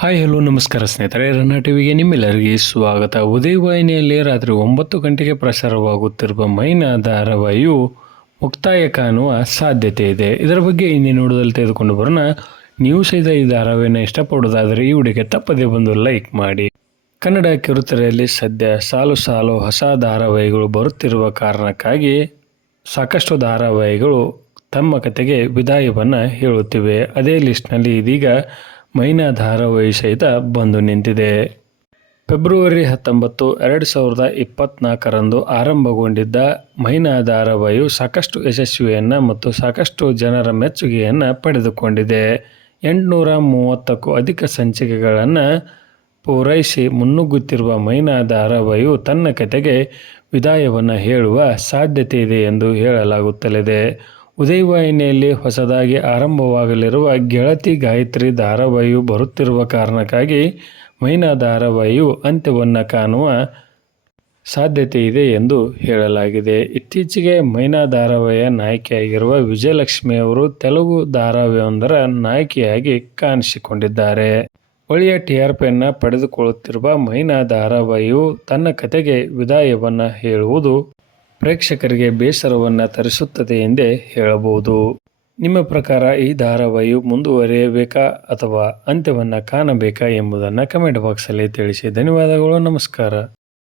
Hi hello ನಮಸ್ಕಾರ ಸ್ನೇಹಿತರೆ, ರನ್ನ ಟಿವಿಗೆ ನಿಮ್ಮೆಲ್ಲರಿಗೆ ಸ್ವಾಗತ. ಉದಯ ವಾಹಿನಿಯಲ್ಲಿ ರಾತ್ರಿ 9 ಗಂಟೆಗೆ ಪ್ರಸಾರವಾಗುತ್ತಿರುವ ಮೈನಾ ಧಾರಾವಾಹಿಯು ಮುಕ್ತಾಯ ಕಾಣುವ ಸಾಧ್ಯತೆ ಇದೆ. ಇದರ ಬಗ್ಗೆ ಇನ್ನೇ ನೋಡೋದಲ್ಲಿ ತೆಗೆದುಕೊಂಡು ಬರೋಣ. ನೀವು ಸಹಿತ ಈ ಧಾರಾವಾಹಿಯನ್ನು ಇಷ್ಟಪಡೋದಾದರೆ ಈ ವಿಡಿಯೋಗೆ ತಪ್ಪದೇ ಬಂದು ಲೈಕ್ ಮಾಡಿ. ಕನ್ನಡ ಕಿರುತೆರೆಯಲ್ಲಿ ಸದ್ಯ ಸಾಲು ಸಾಲು ಹೊಸ ಧಾರಾವಾಹಿಗಳು ಬರುತ್ತಿರುವ ಕಾರಣಕ್ಕಾಗಿ ಸಾಕಷ್ಟು ಧಾರಾವಾಹಿಗಳು ತಮ್ಮ ಕತೆಗೆ ವಿದಾಯವನ್ನು ಹೇಳುತ್ತಿವೆ. ಅದೇ ಲಿಸ್ಟ್ನಲ್ಲಿ ಇದೀಗ ಮೈನಾ ಧಾರಾವಾಹಿ ಸಹಿತ ಬಂದು ನಿಂತಿದೆ. ಫೆಬ್ರವರಿ 19, 2024ರಂದು ಆರಂಭಗೊಂಡಿದ್ದ ಮೈನಾ ಧಾರಾವಾಹಿಯು ಸಾಕಷ್ಟು ಯಶಸ್ವಿಯನ್ನು ಮತ್ತು ಸಾಕಷ್ಟು ಜನರ ಮೆಚ್ಚುಗೆಯನ್ನು ಪಡೆದುಕೊಂಡಿದೆ. 830ಕ್ಕೂ ಅಧಿಕ ಸಂಚಿಕೆಗಳನ್ನು ಪೂರೈಸಿ ಮುನ್ನುಗ್ಗುತ್ತಿರುವ ಮೈನಾ ಧಾರಾವಾಹಿಯು ತನ್ನ ಕತೆಗೆ ವಿದಾಯವನ್ನು ಹೇಳುವ ಸಾಧ್ಯತೆ ಇದೆ ಎಂದು ಹೇಳಲಾಗುತ್ತಲಿದೆ. ಉದಯ ವಾಹಿನಿಯಲ್ಲಿ ಹೊಸದಾಗಿ ಆರಂಭವಾಗಲಿರುವ ಗೆಳತಿ ಗಾಯತ್ರಿ ಧಾರಾವಾಹಿಯು ಬರುತ್ತಿರುವ ಕಾರಣಕ್ಕಾಗಿ ಮೈನಾ ಧಾರಾವಾಹಿಯು ಅಂತ್ಯವನ್ನು ಕಾಣುವ ಸಾಧ್ಯತೆ ಇದೆ ಎಂದು ಹೇಳಲಾಗಿದೆ. ಇತ್ತೀಚೆಗೆ ಮೈನಾ ಧಾರಾವಾಹಿಯ ನಾಯಕಿಯಾಗಿರುವ ವಿಜಯಲಕ್ಷ್ಮಿ ಅವರು ತೆಲುಗು ಧಾರಾವಾಹಿಯೊಂದರ ನಾಯಕಿಯಾಗಿ ಕಾಣಿಸಿಕೊಂಡಿದ್ದಾರೆ. ಒಳ್ಳೆಯ TRPಯನ್ನು ಪಡೆದುಕೊಳ್ಳುತ್ತಿರುವ ಮೈನಾ ಧಾರಾವಾಹಿಯು ತನ್ನ ಕತೆಗೆ ವಿದಾಯವನ್ನು ಹೇಳುವುದು ಪ್ರೇಕ್ಷಕರಿಗೆ ಬೇಸರವನ್ನು ತರಿಸುತ್ತದೆ ಎಂದೇ ಹೇಳಬಹುದು. ನಿಮ್ಮ ಪ್ರಕಾರ ಈ ಧಾರಾವಾಹಿಯು ಮುಂದುವರಿಯಬೇಕಾ ಅಥವಾ ಅಂತ್ಯವನ್ನು ಕಾಣಬೇಕಾ ಎಂಬುದನ್ನು ಕಮೆಂಟ್ ಬಾಕ್ಸಲ್ಲಿ ತಿಳಿಸಿ. ಧನ್ಯವಾದಗಳು. ನಮಸ್ಕಾರ.